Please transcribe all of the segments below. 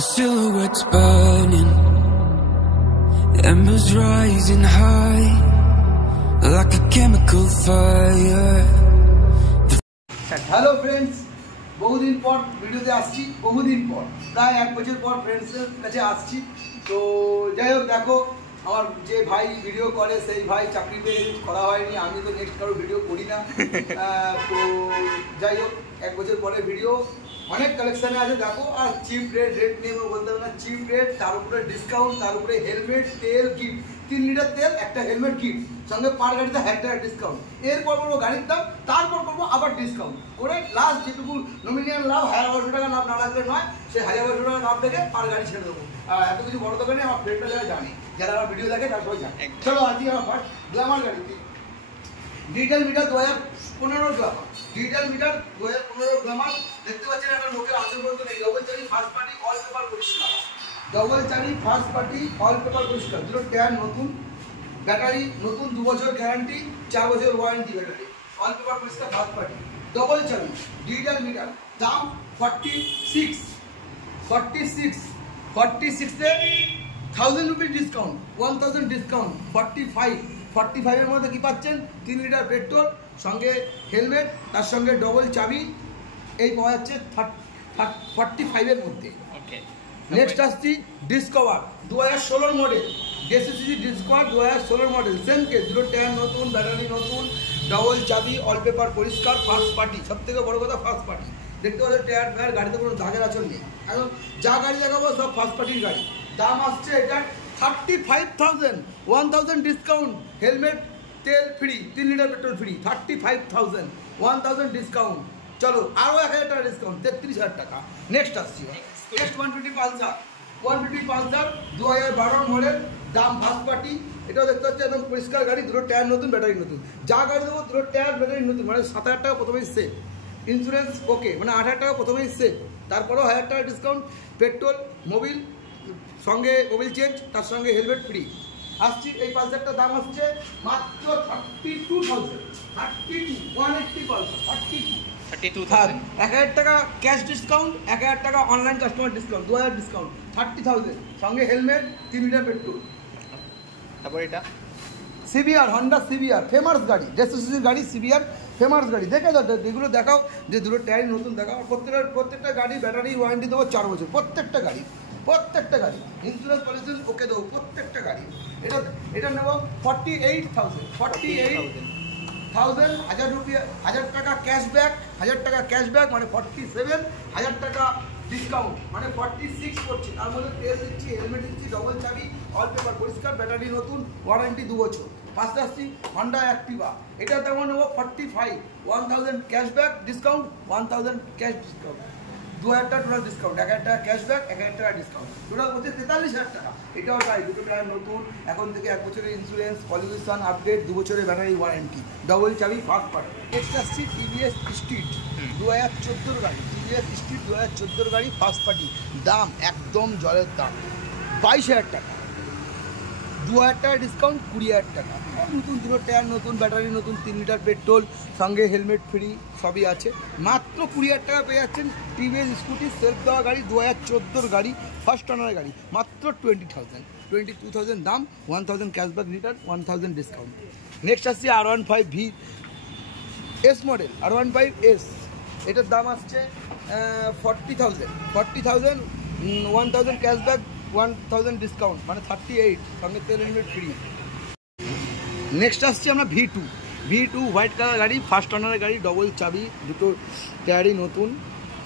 The silhouette's burning, embers rising high, like a chemical fire. Hello friends, বহুদিন পর ভিডিওতে আসছি, বহুদিন পর প্রায় 1 বছর পর ফ্রেন্ডসদের কাছে আসছি। তো যাই হোক, দেখো আমার যে ভাই ভিডিও করে সেই ভাই চাকরি পেয়ে করা হয়নি, আমি তো নেক্সট কারো ভিডিও করি না। তো যাই হোক, 1 বছর পরে ভিডিও, অনেক কালেকশানে আছে দেখো। আর চিপ রেট নিয়ে বলতে হবে না, চিপ রেট, তার উপরে ডিসকাউন্ট, তার উপরে হেলমেট, তেল, গিফট, 3 লিটার তেল, একটা হেলমেট গিফট, সঙ্গে পার গাড়িতে 1000 টাকা ডিসকাউন্ট। এরপর করবো গাড়ির দাম, তারপর করবো আবার ডিসকাউন্ট করে লাস্ট যেটুকু নমিনিয়াল লাভ 1200 টাকা লাভ না রাখলে নয়, সেই 1200 টাকা লাভ দেখে পার গাড়ি ছেড়ে দেবো। এত কিছু বড় দোকানে আমার ফ্রেন্ডরা যারা জানে, যারা আমার ভিডিও দেখে তারা সবাই জানে। চলো আজকে আমার ফার্স্ট গ্ল্যামার গাড়িতে digital meter 2015 Glamour, digital meter 2015 Glamour. দেখতে পাচ্ছেন একটা লোকের আসল বলতে নেই, ডবল চাবি ফার্স্ট পার্টি অল পেপার পরিষ্কার, ডবল চাবি ফার্স্ট পার্টি অল পেপার পরিষ্কার, দুটো টায়ার নতুন, ব্যাটারি নতুন, 2 বছর গ্যারান্টি, 4 বছর ওয়ারেন্টি, ব্যাটারি অল পেপার পরিষ্কার ফার্স্ট পার্টি, ডবল চাবি ডিজিটাল মিটার। দাম 46 এ 1000 রুপিস ডিসকাউন্ট, 1000 ডিসকাউন্ট, 45 এর মধ্যে কি পাচ্ছেন? 3 লিটার পেট্রোল, সঙ্গে হেলমেট, তার সঙ্গে ডবল চাবি, এই পাওয়া যাচ্ছে 45 এর মধ্যে। নেক্সট আসছি discover 2016 model, JCC discover 2016 model, same case, দুটো টায়ার নতুন, ব্যাটারি নতুন, ডবল চাবি, অল পেপার পরিষ্কার, ফার্স্ট পার্টি। সব থেকে বড় কথা ফার্স্ট পার্টি। দেখতে পাচ্ছেন টায়ার ফায়ার, গাড়িতে কোনো দাগের আচর নেই। এখন যা গাড়ি দেখাবো সব ফার্স্ট পার্টির গাড়ি। দাম আসছে এটা 35,000, 1000 ডিসকাউন্ট, হেলমেট, তেল free, 3 litre petrol free, 35,000, 1000 discount. চলো আরও 1000 টাকা ডিসকাউন্ট, 33,000 টাকা। নেক্সট আসছি নেক্সট 150 পালসার, 150 পালসার 2012 মডেল, দাম ফার্স্ট পার্টি। এটাও দেখতে হচ্ছে একদম পরিষ্কার গাড়ি, দুটো টায়ার নতুন, ব্যাটারি নতুন। যা গাড়ি দেবো দুটো টায়ার ব্যাটারি নতুন, মানে 7,000 টাকা প্রথমেই সেভ, ইন্স্যুরেন্স ওকে, মানে 8,000 টাকা প্রথমেই সেভ, তারপরেও 1000 টাকা ডিসকাউন্ট, পেট্রোল, মোবিল, সঙ্গে মোবিল চেঞ্জ, তার সঙ্গে হেলমেট ফ্রি। আসছি এই পালসারটার দাম আসছে মাত্র 32,000, 180 পালসার 32,000, 1000 টাকা ক্যাশ ডিসকাউন্ট, 1000 টাকা অনলাইন কাস্টমার ডিসকাউন্ট, 2000 ডিসকাউন্ট, 30,000, সঙ্গে হেলমেট, 3 লিটার পেট্রোল। তারপর এটা সিবিআর, হন্ডা সিবিআর, ফেমাস গাড়ি, জেসিসির গাড়ি, সিবিআর ফেমাস গাড়ি। দেখে দাও, এগুলো দেখাও যে দুটো টায়ার নতুন দেখাও। প্রত্যেকটা গাড়ি ব্যাটারি ওয়ারেন্টি দেবো 4 বছর, প্রত্যেকটা গাড়ি ইন্স্যুরেন্স পলিসি ওকে দেবো প্রত্যেকটা গাড়ি। এটা নেবো 48,000, 48,000, 1000 টাকা ক্যাশব্যাক, 1000 টাকা ক্যাশব্যাক মানে 47, 1000 টাকা ডিসকাউন্ট মানে 46 পড়ছে। তার মধ্যে তেল দিচ্ছি, হেলমেট দিচ্ছি, ডবল চাবি, অল পেপার পরিষ্কার, ব্যাটারি নতুন, ওয়ারেন্টি 2 বছর। পাশে আসছি হন্ডা অ্যাক্টিভা, এটা তেমন নেবো 45, 1000 ক্যাশব্যাক ডিসকাউন্ট, 1000 ক্যাশ ডিসকাউন্ট, 2000 টাকা টোটাল ডিসকাউন্ট, 1000 টাকা ক্যাশব্যাক, 1000 টাকা ডিসকাউন্ট, টোটাল হচ্ছে 43,000 টাকা। এটাও তাই, দুটো টায়ার নতুন, এখন থেকে 1 বছরের ইন্স্যুরেন্স, পলিউশন আপডেট, 2 বছরের ব্যাটারি ওয়ারেন্টি, ডবল চাবি, ফার্স্ট পার্টি। নেক্সট আসছি টিভিএস স্ট্রিট 2014 গাড়ি, টিভিএস স্ট্রিট 2014 গাড়ি, ফার্স্ট পার্টি। দাম একদম জলের দাম, 22,000 টাকা, 2,000 টাকা ডিসকাউন্ট, 20,000 টাকা। নতুন, দুটো টায়ার নতুন, ব্যাটারি নতুন, 3 লিটার পেট্রোল, সঙ্গে হেলমেট ফ্রি, সবই আছে। মাত্র 20,000 টাকা পেয়ে যাচ্ছেন টিভিএস স্কুটি, সেলফ দেওয়া গাড়ি, 2014 গাড়ি, ফার্স্ট ওনার গাড়ি, মাত্র 22,000 দাম, 1000 ক্যাশব্যাক রিটার্ন, 1000 ডিসকাউন্ট। নেক্সট আসছে R15V এস মডেল, R15S, এটার দাম আসছে 40,000, 1000 ক্যাশব্যাক, 1000 ডিসকাউন্ট মানে 38, সঙ্গে তেল হেলমেট ফ্রি। নেক্সট আসছি আমরা V2 হোয়াইট কালার গাড়ি, ফার্স্ট ওনারের গাড়ি, ডবল চাবি, দুটো টায়ারই নতুন,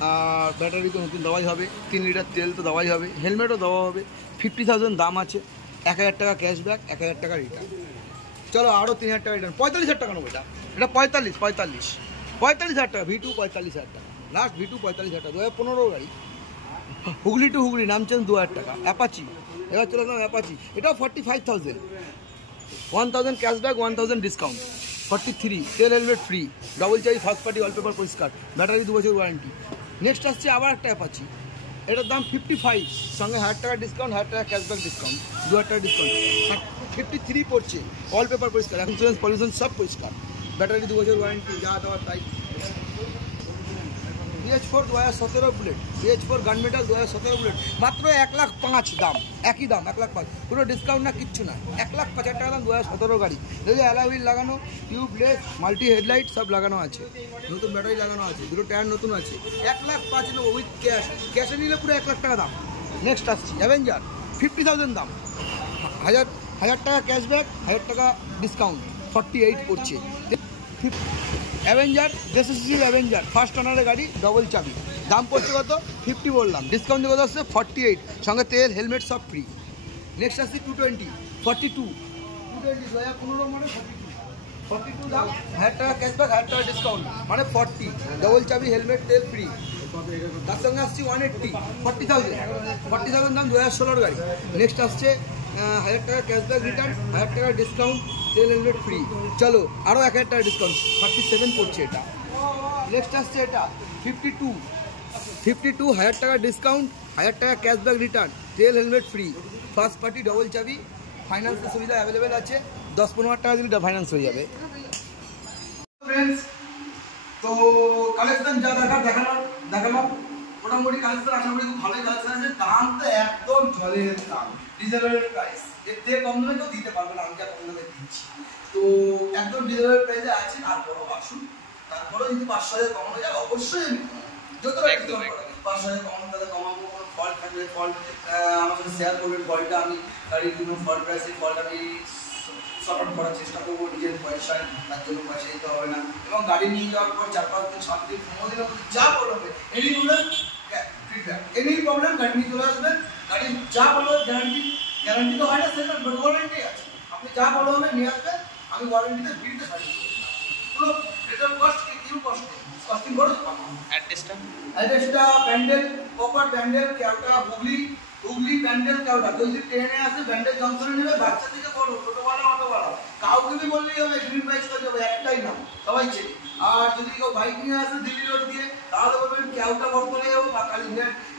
আর ব্যাটারি তো নতুন দেওয়াই হবে, 3 লিটার তেল তো দেওয়াই হবে, হেলমেটও দেওয়া হবে। 50,000 দাম আছে, 1000 টাকা ক্যাশব্যাক, 1000 টাকা রিটার্ন। চলো আরও 3,000 টাকা রিটার্ন, 45,000 টাকা নেবো। এটা 45,000 টাকা, V2 45,000 টাকা, লাস্ট V2 45,000 টাকা, 2015 গাড়ি, হুগলি টু হুগলি, নামছেন 2,000 টাকা। অ্যাপাচি, এবার চলে এলাম অ্যাপাচি, এটাও 45,000, 1000 ক্যাশব্যাক, 1000 ডিসকাউন্ট, 43, তেল হেলমেট ফ্রি, ডবল চাবি, ফার্স্ট পার্টি, অল পেপার পরিষ্কার, ব্যাটারি 2 বছর ওয়ারেন্টি। নেক্সট আসছে আবার একটা অ্যাপাচি, এটার দাম 55, সঙ্গে 1000 টাকা ডিসকাউন্ট, 1000 টাকা ক্যাশব্যাক ডিসকাউন্ট, 2000 টাকা ডিসকাউন্ট, 53 পড়ছে, অল পেপার পরিষ্কার, ইন্স্যুরেন্স পলিউশন সব পরিষ্কার, ব্যাটারি 2 বছর ওয়ারেন্টি, যা দেওয়ার তাই। BH4 2017 bullet, BH4 gunmetal 2017 bullet, মাত্র 1,05,000 দাম, একই দাম 1,05,000, কোনো ডিসকাউন্ট না, কিচ্ছু না, 1,05,000 টাকা দাম, 2017 গাড়ি। যদি অ্যালয় হুইল লাগানো, টিউবলেস, মাল্টি হেডলাইট সব লাগানো আছে, নতুন ব্যাটারি লাগানো আছে, দুটো টায়ার নতুন আছে, 1,05,000 উইথ ক্যাশ, ক্যাশে নিলে পুরো 1,00,000 টাকা দাম। নেক্সট আসছি অ্যাভেঞ্জার, 50,000 দাম, 1,000 টাকা ক্যাশব্যাক, 1,000 টাকা ডিসকাউন্ট, 48 পড়ছে। অ্যাভেঞ্জার, 150cc অ্যাভেঞ্জার, ফার্স্ট ওনারের গাড়ি, ডবল চাবি, দাম পড়ছে কত? 50 বললাম, ডিসকাউন্ট কত আসছে? 48, সঙ্গে তেল, হেলমেট সব ফ্রি। নেক্সট আসছে 220, 42, 220 2015 মডেল, 42 দাম, 1,000 টাকা ক্যাশব্যাক, 1,000 টাকা ডিসকাউন্ট, মানে 40, ডবল চাবি, হেলমেট, তেল ফ্রি। তার সঙ্গে আসছি 180, 40,000 দাম, 2016 গাড়ি। নেক্সট আসছে 1,000 টাকা ক্যাশব্যাক রিটার্ন, 1,000 টাকা ডিসকাউন্ট, তেল হেলমেট ফ্রি। চলো আরও 1,000 টাকা ডিসকাউন্ট, 47 পড়ছে এটা। নেক্সট আসছে এটা 52, 1,000 টাকা ডিসকাউন্ট, 1,000 টাকা ক্যাশব্যাক রিটার্ন, তেল helmet free, first party, double চাবি, ফাইন্যান্সের সুবিধা অ্যাভেলেবেল আছে, 10-15 টাকা দিলে ফাইন্যান্স হয়ে যাবে। ফ্রেন্ডস, তো কালেকশন যা দেখালাম মোটামুটি কালেকশন আশা করি খুব ভালোই কালেকশন আছে। দাম তো একদম জলের দাম, রিজনেবল প্রাইস, এর থেকে কম দামে কেউ দিতে পারবে না, আমি যা কম দামে দিচ্ছি। তো একদম রিজনেবল প্রাইসে আছে, তারপরও আসুন, তারপরেও যদি 500 কমানো যায় অবশ্যই আমি যতটা একদম 500 কমানো, তাদের কমাবো। কোনো ফল্ট থাকলে ফল্ট আমার সাথে শেয়ার করবেন, ফল্টটা আমি গাড়ির কোনো ফল্ট প্রাইসে ফল্ট আমি সর্ট আউট করার চেষ্টা করবো নিজের পয়সায়, তার জন্য পয়সা দিতে হবে না। এবং গাড়ি নিয়ে যাওয়ার পর 4-5 দিন 7 দিন 15 দিনের মধ্যে যা প্রবলেম হবে, এনি প্রবলেম গাড়ি নিয়ে চলে আসবেন, গাড়ি যা বলবে গ্যারান্টি তো হয় না, সেটা ওয়ারেন্টি আছে, আপনি যা বলবে নিয়ে আসবেন, আমি ওয়ারেন্টিতে ফ্রিতে সার্ভিস করব, পুরো রিটার্ন কস্ট কিউ কস্ট কস্টিং খরচ পাবো। অ্যাড্রেসটা প্যান্ডেল, প্রপার প্যান্ডেল, কেওটা, হুগলি প্যান্ডেল, কেওটা। কেউ যদি ট্রেনে আসে প্যান্ডেল জংশনে নেবে, বাচ্চা থেকে বড়, ছোটোবেলা অটোবেলা, কাউকে বি বললেই হবে, গ্রিন বাইক চলে যাবে, একটাই নাম, সবাই চেনে। আর যদি কেউ বাইক নিয়ে আসে দিল্লি রোড দিয়ে, তাহলে বলবেন কেওটা বর্তমানে যাবো, বা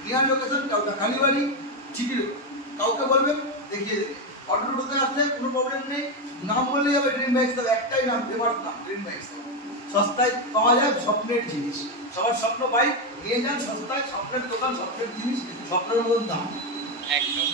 নিয়ার লোকেশন কেওটা কালীবাড়ি চিপি রোড, কাউকে বলবেন দেখিয়ে দেবে। অটো টোটোতে আসলে কোনো প্রবলেম নেই, নাম বললেই হবে গ্রিন বাইক, একটাই নাম, ফেমাস নাম গ্রিন বাইক। সস্তায় পাওয়া যায় স্বপ্নের জিনিস, সবার স্বপ্ন বাইক নিয়ে যান সস্তায়, স্বপ্নের দোকান, স্বপ্নের জিনিস, স্বপ্নের মতন দাম একদম।